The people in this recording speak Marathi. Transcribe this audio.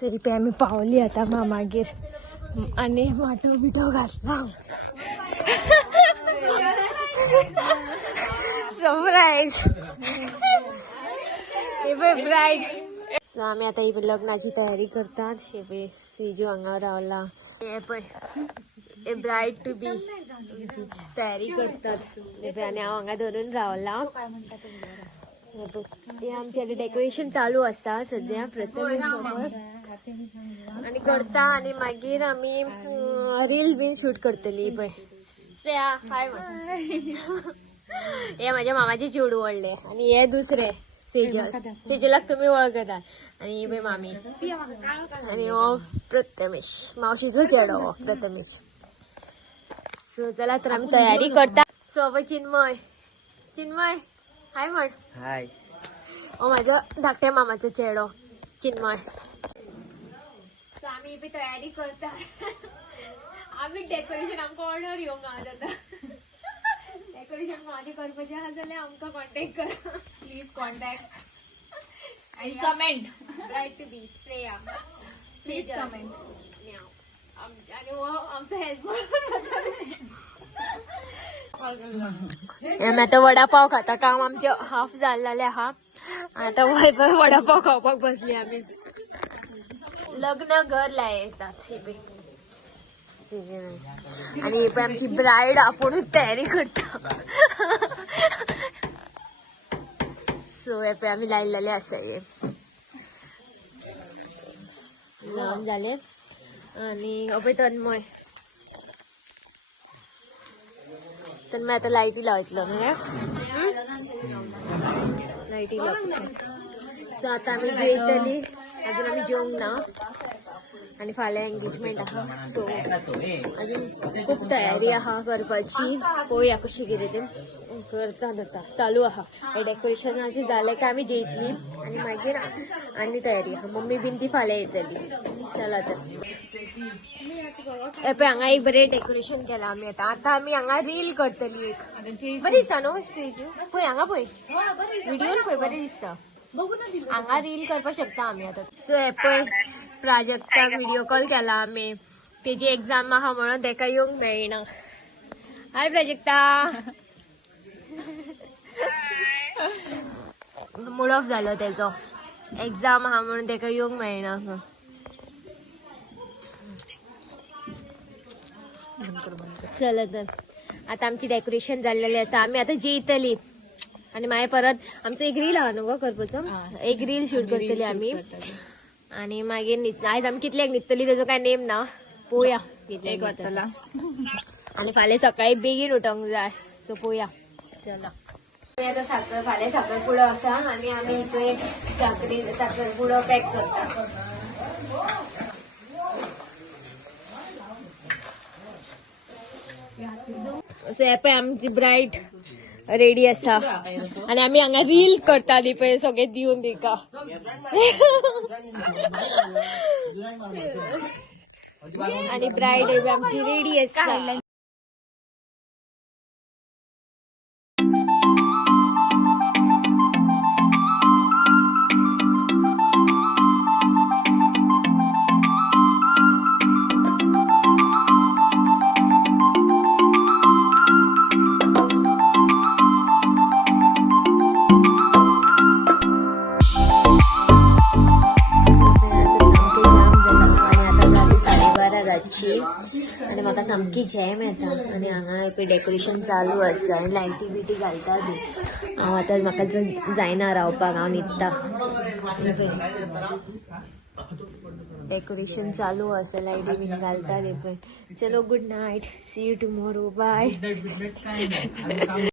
सरी पे आम्ही पावली आता मामागेर आणि वाटो बिटो घातला सरप्राईज हे ब्राईड. आम्ही आता ही लग्नाची तयारी करतात. हे पे सीजू अंगावर रावला. हे ब्राईड टू बी तयारी करतात. हे आणि हांगा धरून रावला. हे आमच्याकडे डेकोरेशन चालू असता सध्या प्रथम आणि करता आणि मागीर आम्ही रील बीन शूट करतली. पळय श्रेया हाय म्हण. हे माझ्या मामाचे चिवडू वळले आणि हे दुसरे सेजल. सेजलाक तुम्ही ओळखता. आणि हे मामी आणि हो प्रथमेश मावशीचो चेडो प्रथमेश. सो चला तर आम्ही तयारी करता. सो चिन्मय चिन्मय हाय म्हण. हाय. ओ माझ्या धाकट्या मामाचा चेडो चिन्मय. सो आम्ही बी तयारी करता. आम्ही डेकोरेशन आमकां ऑर्डर येवंक आता. डेकोरेशन माझे करपाचे आहा जाल्यार आमकां कॉन्टॅक्ट करा. प्लीज कॉन्टॅक्ट आणि comment. Bride to be Shreya please comment. आणि वो आमचा हेल्प. आम्ही आता वडापाव खाता. काम आमचे हाफ जाल्लेले आहा. आता वडापाव खावपाक बसली आम्ही. लग्न घर लायतात आणि पण आमची ब्राईड आपण तयारी करता. सो हे पे आम्ही लायलेले आसा. हे लावून झाले आणि अभय तन्मय तन्मय आता लायटी लावतलो न्हू. लायटी लावपाचे. सो आता आम्ही जेयतली. अजून आम्ही जेवंक ना आणि फाल्यां एंगेजमेंट आहा. सो अजून खूप तयारी आहा करपाची. पळोवया कशी कितें तें करता जाता चालू आहा. हे डेकोरेशनाचे जालें काय आमी जेयतली आणि मागीर आनी तयारी आहा. मम्मी बीन ती फाल्यां येतली. चला तर हे पळय हांगा एक बरें डेकोरेशन केलां आमी. आता आमी हांगा रील करतली. एक बरी दिसता न्हू स्टेजू. पळय हांगा पळय व्हिडिओन पळय बरें दिसता. हांगा रील करपाक शकता आमी आता. सो हे पळय प्राजक्ताक व्हिडिओ कॉल केला आम्ही. तेजी एक्झाम आहा म्हणून तेका येवंक मेळना. हाय प्राजक्ता. मूड ऑफ जालो तेजो. एक्झाम आहा म्हणून तेका येवंक मेळना. चला तर आता आमची डेकोरेशन जाल्लेली आसा. आमी आता जेयतली आणि मागीर परत आमचो एक रील आहा न्हू गो करपाचो. एक रील शूट करतली आमी आणि मागीर आयज आमी कितल्याक न्हिदतली तेजो काय नेम ना. पळोवया कितल्याक वतला. आणि फाल्यां सकाळी बेगीन उठोंक जाय. सो पळोवया. चला आता साखर फाल्यां साखरपुडो आसा आणि आमी इथे साखरपुडो पॅक करता. सो हे पळय आमची ब्राईड रेडी आसा आणि आम्ही हांगा रील करताली पळय सगळे दिवन तिका. आणि ब्राईड आमची रेडी आसा. आणि म्हाका सामकी जॅम येता आणि हांगा डेकोरेशन चालू आसा आणि लायटी बिटी घालता बी. हांव आतां म्हाका जायना रावपाक. हांव न्हिदता. डेकोरेशन चालू आसा लायटी बीन घालता ते पण. चलो good night. See you tomorrow. Bye.